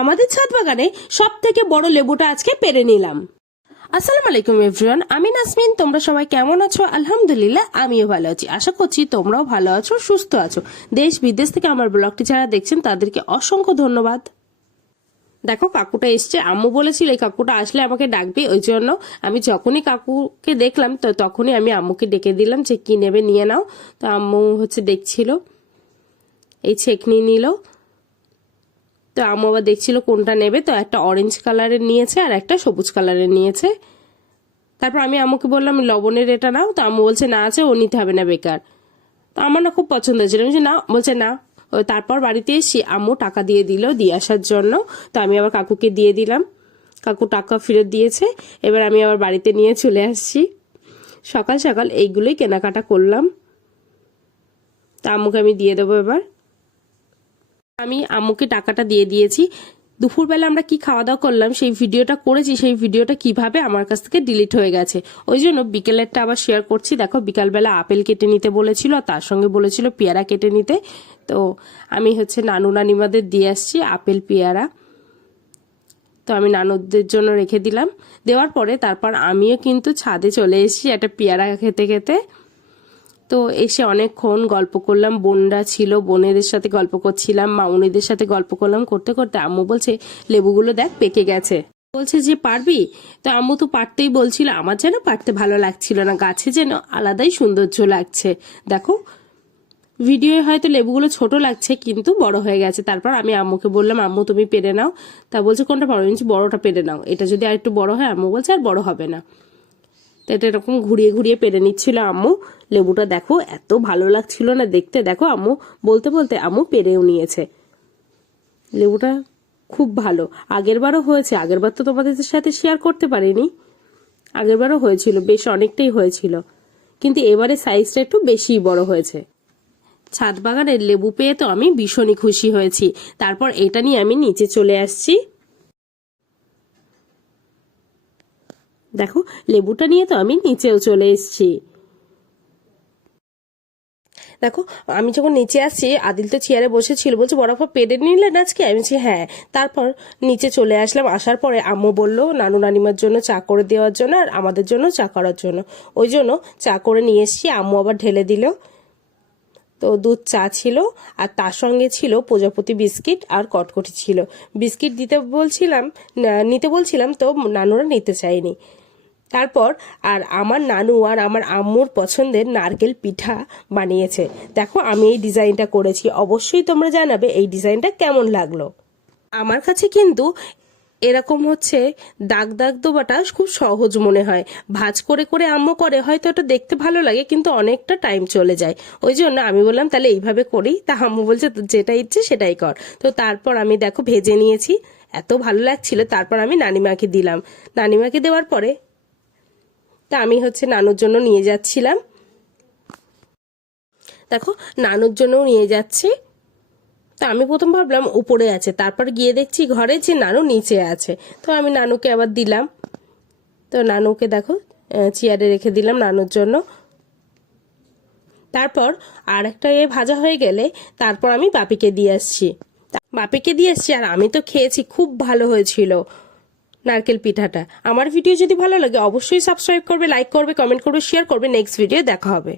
আমাদের ছাদ বাগানে সব থেকে বড় লেবুটা আজকে পেরে নিলাম। আসসালামু আলাইকুম এভরিওয়ান আমি নাসমিন, তোমরা সবাই কেমন আছো? আলহামদুলিল্লাহ, আমিও ভালো আছি। আশা করছি তোমরাও ভালো আছো, সুস্থ আছো। দেশ বিদেশ থেকে আমার ব্লগটি যারা দেখছেন, তাদেরকে অসংখ্য ধন্যবাদ। দেখো, কাকুটা এসছে। আম্মু বলেছিল, এই কাকুটা আসলে আমাকে ডাকবে। ওই জন্য আমি যখনই কাকুকে দেখলাম, তো তখনই আমি আম্মুকে ডেকে দিলাম যে, কি নেবে, নিয়ে নাও। তো আম্মু হচ্ছে দেখছিল, এই ছেকনি নিল। তো আম্মু আবার দেখছিল কোনটা নেবে, তো একটা অরেঞ্জ কালারের নিয়েছে আর একটা সবুজ কালারের নিয়েছে। তারপর আমি আম্মুকে বললাম, লবণের এটা নাও। তো আম্মু বলছে, না আছে, ও নিতে হবে না, বেকার। তো আমার না খুব পছন্দ হয়েছিল। আমি না বলছে না ও তারপর বাড়িতে এসে আম্মু টাকা দিয়ে দিল দিয়ে আসার জন্য। তো আমি আবার কাকুকে দিয়ে দিলাম। কাকু টাকা ফেরত দিয়েছে। এবার আমি আবার বাড়িতে নিয়ে চলে আসছি। সকাল সকাল এইগুলোই কেনাকাটা করলাম। তা আম্মুকে আমি দিয়ে দেবো এবার। আমি আম্মুকে টাকাটা দিয়ে দিয়েছি। দুপুরবেলা আমরা কি খাওয়া দাওয়া করলাম, সেই ভিডিওটা করেছি, সেই ভিডিওটা কীভাবে আমার কাছ থেকে ডিলিট হয়ে গেছে। ওই জন্য বিকেলেরটা আবার শেয়ার করছি। দেখো, বিকালবেলা আপেল কেটে নিতে বলেছিল তার সঙ্গে বলেছিল পেয়ারা কেটে নিতে। তো আমি হচ্ছে নানু নানিমাদের দিয়ে আসছি, আপেল, পেয়ারা। তো আমি নানুদের জন্য রেখে দিলাম। দেওয়ার পরে তারপর আমিও কিন্তু ছাদে চলে এসেছি একটা পেয়ারা খেতে খেতে। তো এসে অনেকক্ষণ গল্প করলাম। বোনরা ছিল বোনেদের সাথে গল্প করছিলাম মামুনিদের সাথে গল্প করলাম। করতে করতে আম্মু বলছে লেবুগুলো দেখ পেকে গেছে। বলছে যে পারবি? তো আম্মু তো পারতেই বলছিল আমার যেন পারতে ভালো লাগছিল না গাছে যেন আলাদাই সৌন্দর্য লাগছে। দেখো ভিডিওয়ে হয়তো লেবুগুলো ছোট লাগছে কিন্তু বড় হয়ে গেছে। তারপর আমি আম্মুকে বললাম আম্মু তুমি পেরে নাও। তা বলছে কোনটা পারো বলছি, বড়টা পেরে নাও। এটা যদি আর একটু বড় হয় আম্মু বলছে আর বড় হবে না। তো এটা এরকম ঘুরিয়ে ঘুরিয়ে পেরে নিচ্ছিল আম্মু। লেবুটা দেখো, এত ভালো লাগছিল না দেখতে। দেখো, আম্মু বলতে বলতে আম্মু পেরেও নিয়েছে। লেবুটা খুব ভালো। আগের বারও হয়েছে আগের বার তো তোমাদের সাথে শেয়ার করতে পারিনি। আগের বারও হয়েছিল, বেশ অনেকটাই হয়েছিল। কিন্তু এবারে সাইজটা একটু বেশি বড় হয়েছে। ছাদ বাগানের লেবু পেয়ে তো আমি ভীষণই খুশি হয়েছি। তারপর এটা নিয়ে আমি নিচে চলে আসছি। দেখো, লেবুটা নিয়ে তো আমি নিচেও চলে এসেছি। দেখো, আমি যখন নিচে আসছি, আদিল তো চেয়ারে বসেছিল, বলছে বরফা পেরে নিলেন আজকে? আমি বলছি হ্যাঁ। তারপর নিচে চলে আসলাম, আসার পরে আম্মু বলল, নানু নানিমার জন্য চা করে দেওয়ার জন্য আর আমাদের জন্য চা করার জন্য। ওই জন্য চা করে নিয়ে এসেছি, আম্মু আবার ঢেলে দিল। তো দুধ চা ছিল, আর তার সঙ্গে ছিল প্রজাপতি বিস্কিট আর কটকটি ছিল। বিস্কিট দিতে বলছিলাম নিতে বলছিলাম, তো নানুরা নিতে চায়নি। তারপর আর আমার নানু আর আমার আম্মুর পছন্দের নারকেল পিঠা বানিয়েছে। দেখো, আমি এই ডিজাইনটা করেছি। অবশ্যই তোমরা জানাবে এই ডিজাইনটা কেমন লাগল। আমার কাছে কিন্তু এরকম হচ্ছে দাগ দাগ দোবাটা খুব সহজ মনে হয়। ভাজ করে করে আম্মু করে, হয়তো ওটা দেখতে ভালো লাগে, কিন্তু অনেকটা টাইম চলে যায়। ওই জন্য আমি বললাম, তাহলে এইভাবে করি। তা আম্মু বলছে "তোর যেটা ইচ্ছে সেটাই কর। তো তারপর আমি দেখো, ভেজে নিয়েছি। এত ভালো লাগছিল। তারপর আমি নানিমাকে দিলাম। নানিমাকে দেওয়ার পরে তা আমি হচ্ছে নানুর জন্য নিয়ে যাচ্ছিলাম। দেখো, নানুর জন্যও নিয়ে যাচ্ছি। তা আমি প্রথম ভাবলাম উপরে আছে, তারপর গিয়ে দেখছি ঘরে যে নানু নিচে আছে। তো আমি নানুকে আবার দিলাম। তো নানুকে দেখো চেয়ারে রেখে দিলাম নানুর জন্য। তারপর আর একটা এ ভাজা হয়ে গেলে তারপর আমি বাপিকে দিয়ে আসছি। বাপিকে দিয়ে আসছি, আর আমি তো খেয়েছি, খুব ভালো হয়েছিল। নারকেল পিঠাটা। আমার ভিডিও যদি ভালো লাগে, অবশ্যই সাবস্ক্রাইব করবে লাইক করবে কমেন্ট করবে শেয়ার করবে। নেক্সট ভিডিও দেখা হবে।